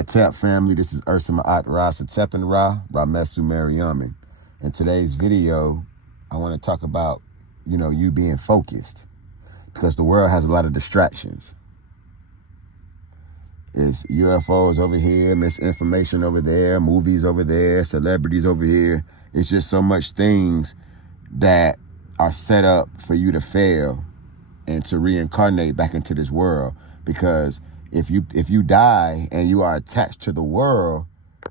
Hatep family, this is Ursa Ma'at Ra Hatep and Ra, Ramessu Meriamun. In today's video, I want to talk about, you being focused, because the world has a lot of distractions. It's UFOs over here, misinformation over there, movies over there, celebrities over here. It's just so much things that are set up for you to fail and to reincarnate back into this world. Because if you die and you are attached to the world,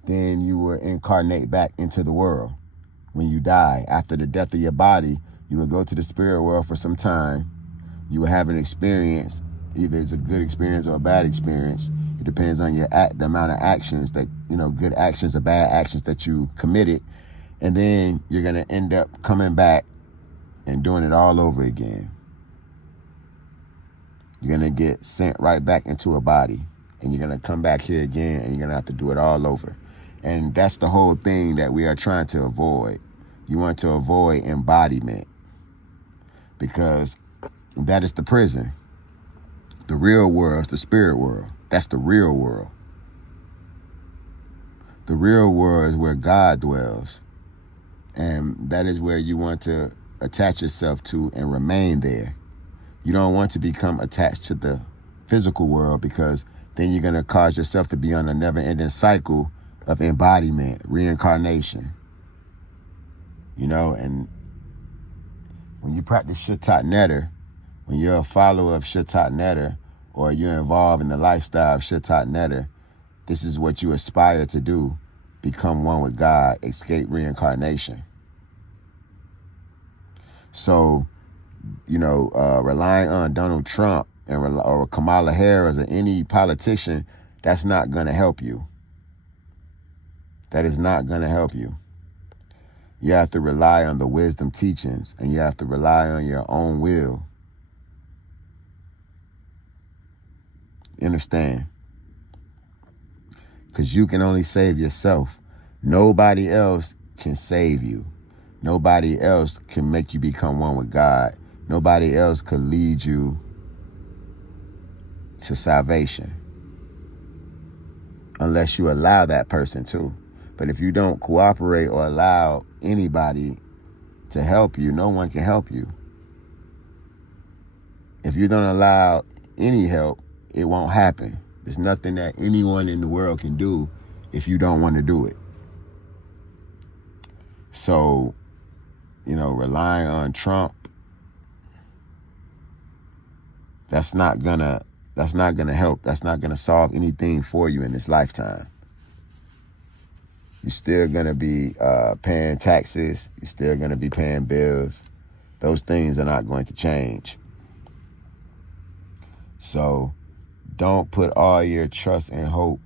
then you will incarnate back into the world. When you die, after the death of your body, you will go to the spirit world for some time. You will have an experience. Either it's a good experience or a bad experience. It depends on the amount of actions that, good actions or bad actions that you committed. And then you're going to end up coming back and doing it all over again. You're going to get sent right back into a body, and you're going to come back here again, and you're going to have to do it all over. And that's the whole thing that we are trying to avoid. You want to avoid embodiment, because that is the prison. The real world is the spirit world. That's the real world. The real world is where God dwells. And that is where you want to attach yourself to and remain there. You don't want to become attached to the physical world, because then you're going to cause yourself to be on a never-ending cycle of embodiment, reincarnation. And when you practice Shutat Netter, when you're a follower of Shutat Netter, or you're involved in the lifestyle of Shutat Netter, this is what you aspire to do: become one with God, escape reincarnation. So, relying on Donald Trump or Kamala Harris or any politician, that's not going to help you. That is not going to help you. You have to rely on the wisdom teachings, and you have to rely on your own will. You understand? Because you can only save yourself. Nobody else can save you. Nobody else can make you become one with God. Nobody else could lead you to salvation, unless you allow that person to. But if you don't cooperate or allow anybody to help you, no one can help you. If you don't allow any help, it won't happen. There's nothing that anyone in the world can do if you don't want to do it. So, relying on Trump, that's not gonna help. That's not gonna solve anything for you in this lifetime. You're still gonna be paying taxes. You're still gonna be paying bills. Those things are not going to change. So don't put all your trust and hope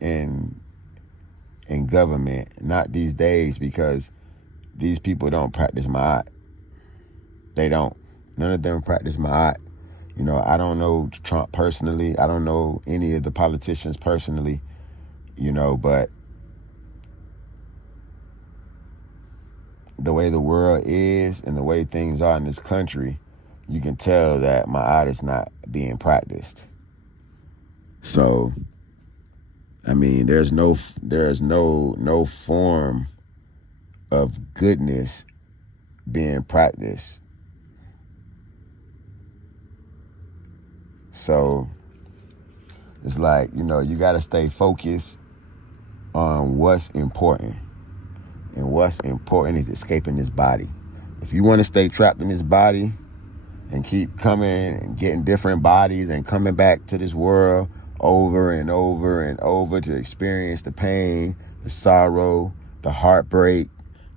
in government. Not these days, because these people don't practice Ma'at. They don't. None of them practice Ma'at. I don't know Trump personally. I don't know any of the politicians personally, but the way the world is and the way things are in this country, you can tell that Ma'at is not being practiced. So, there's no form of goodness being practiced. So it's like, you got to stay focused on what's important. And what's important is escaping this body. If you want to stay trapped in this body and keep coming and getting different bodies and coming back to this world over and over and over to experience the pain, the sorrow, the heartbreak,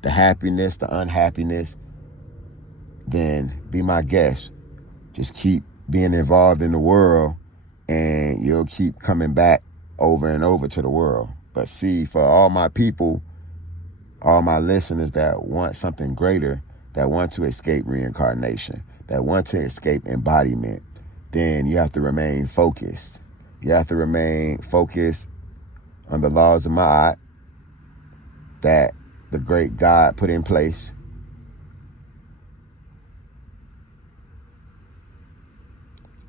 the happiness, the unhappiness, then be my guest. Just keep being involved in the world, and you'll keep coming back over and over to the world. But see, for all my people, all my listeners that want something greater, that want to escape reincarnation, that want to escape embodiment, then you have to remain focused. You have to remain focused on the laws of Ma'at that the great God put in place.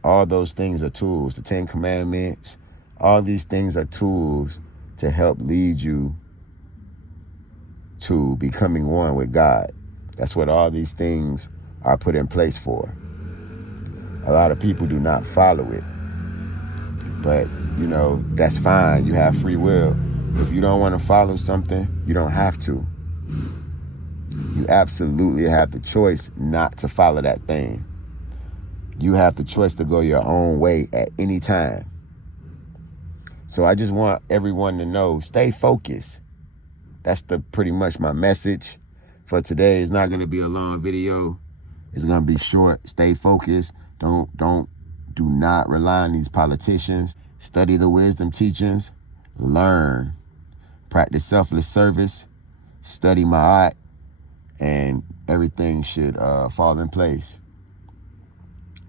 All those things are tools. The 10 Commandments, All these things are tools to help lead you to becoming one with God. That's what all these things are put in place for. A lot of people do not follow it. But, that's fine. You have free will. If you don't want to follow something, you don't have to. You absolutely have the choice not to follow that thing. You have the choice to go your own way at any time. So I just want everyone to know, stay focused. That's pretty much my message for today. It's not going to be a long video. It's going to be short. Stay focused. Do not rely on these politicians. Study the wisdom teachings. Learn. Practice selfless service. Study Ma'at. And everything should fall in place.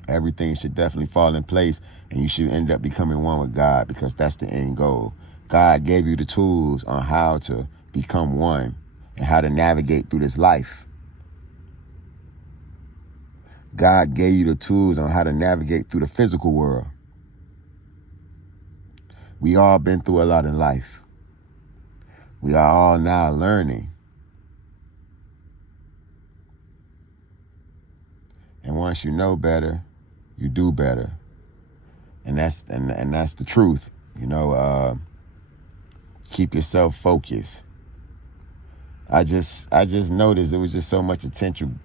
Everything should definitely fall in place. And you should end up becoming one with God, because that's the end goal. God gave you the tools on how to become one and how to navigate through this life. God gave you the tools on how to navigate through the physical world. We all been through a lot in life. We are all now learning. And once you know better, you do better. And that's the truth. Keep yourself focused. I just noticed there was just so much attention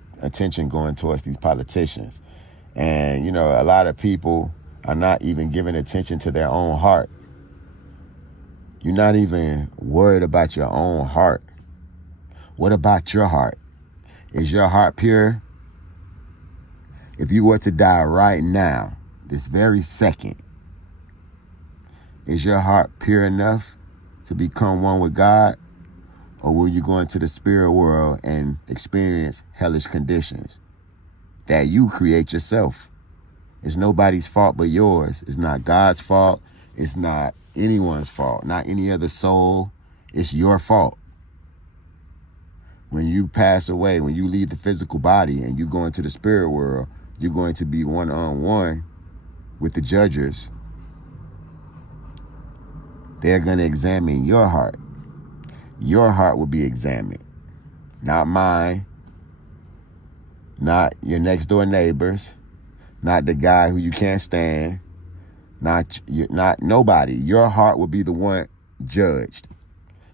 going towards these politicians. And, a lot of people are not even giving attention to their own heart. You're not even worried about your own heart. What about your heart? Is your heart pure? If you were to die right now, this very second, is your heart pure enough to become one with God? Or will you go into the spirit world and experience hellish conditions that you create yourself? It's nobody's fault but yours. It's not God's fault. It's not anyone's fault, not any other soul. It's your fault. When you pass away, when you leave the physical body and you go into the spirit world, you're going to be one-on-one with the judges. They're going to examine your heart. Your heart will be examined, not mine, not your next door neighbors, not the guy who you can't stand, not nobody. Your heart will be the one judged.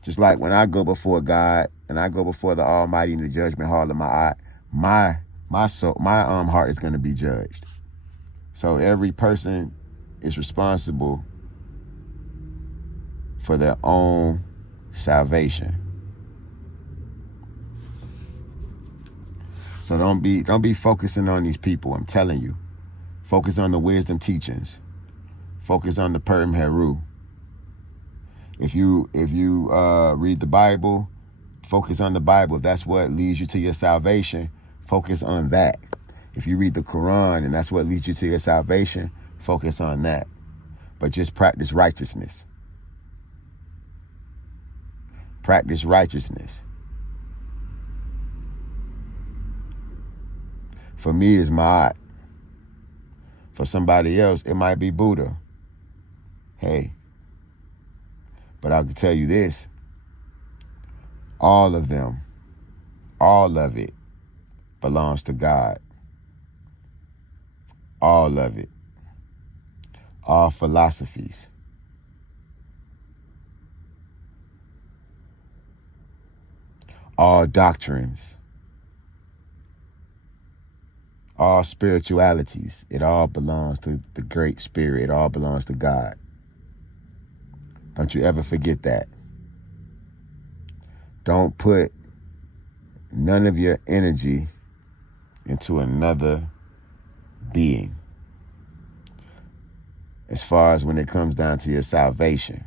Just like when I go before God and I go before the Almighty in the judgment hall of my soul, my heart is going to be judged. So every person is responsible for their own salvation. So don't be focusing on these people. I'm telling you, focus on the wisdom teachings. Focus on the Purim Heru. If you read the Bible, focus on the Bible. If that's what leads you to your salvation, focus on that. If you read the Quran and that's what leads you to your salvation, focus on that. But just practice righteousness. Practice righteousness. For me, it's Ma'at. For somebody else, it might be Buddha. Hey. But I can tell you this. All of them, all of it belongs to God. All of it. All philosophies. All doctrines. All spiritualities. It all belongs to the Great Spirit. It all belongs to God. Don't you ever forget that. Don't put none of your energy into another being. As far as when it comes down to your salvation.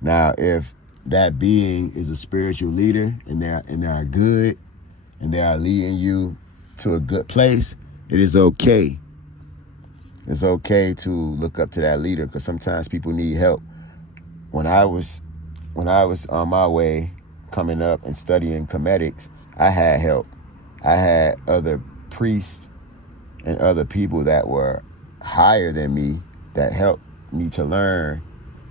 Now, if that being is a spiritual leader and they are good and they are leading you to a good place, it is okay. It's okay to look up to that leader, because sometimes people need help. When I was on my way coming up and studying comedics, I had help. I had other priests and other people that were higher than me that helped me to learn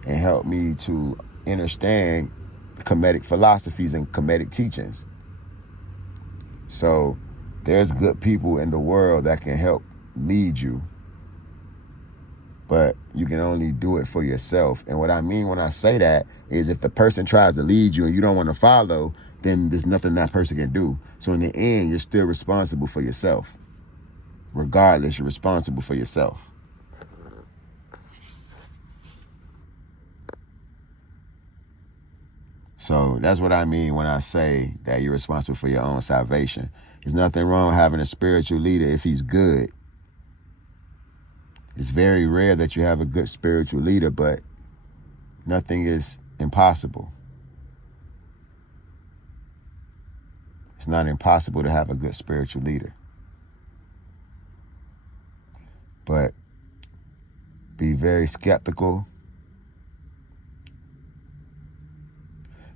and helped me to understand Kemetic philosophies and Kemetic teachings. So there's good people in the world that can help lead you, but you can only do it for yourself. And what I mean when I say that is if the person tries to lead you and you don't want to follow, then there's nothing that person can do. So in the end, you're still responsible for yourself. Regardless, you're responsible for yourself. So that's what I mean when I say that you're responsible for your own salvation. There's nothing wrong with having a spiritual leader if he's good. It's very rare that you have a good spiritual leader, but nothing is impossible. It's not impossible to have a good spiritual leader. But be very skeptical.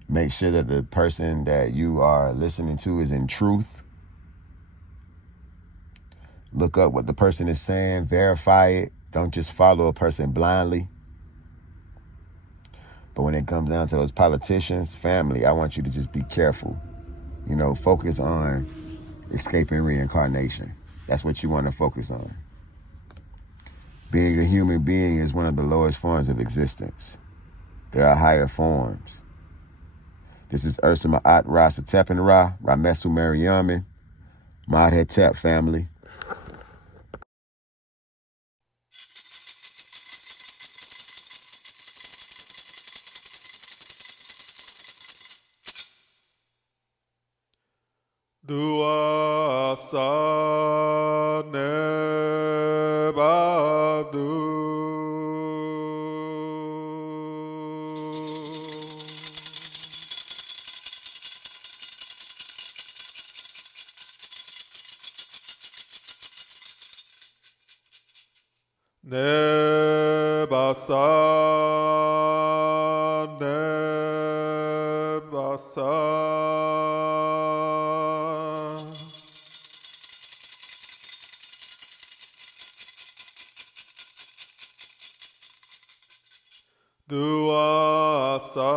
Make sure that the person that you are listening to is in truth. Look up what the person is saying, verify it. Don't just follow a person blindly. But when it comes down to those politicians, family, I want you to just be careful. You know, focus on escaping reincarnation. That's what you want to focus on. Being a human being is one of the lowest forms of existence. There are higher forms. This is Ursa Ma'at Rasa Tepinra, Ramessu Meriamun, Madhetep family. Dua sa nebadu nebasa Dua sa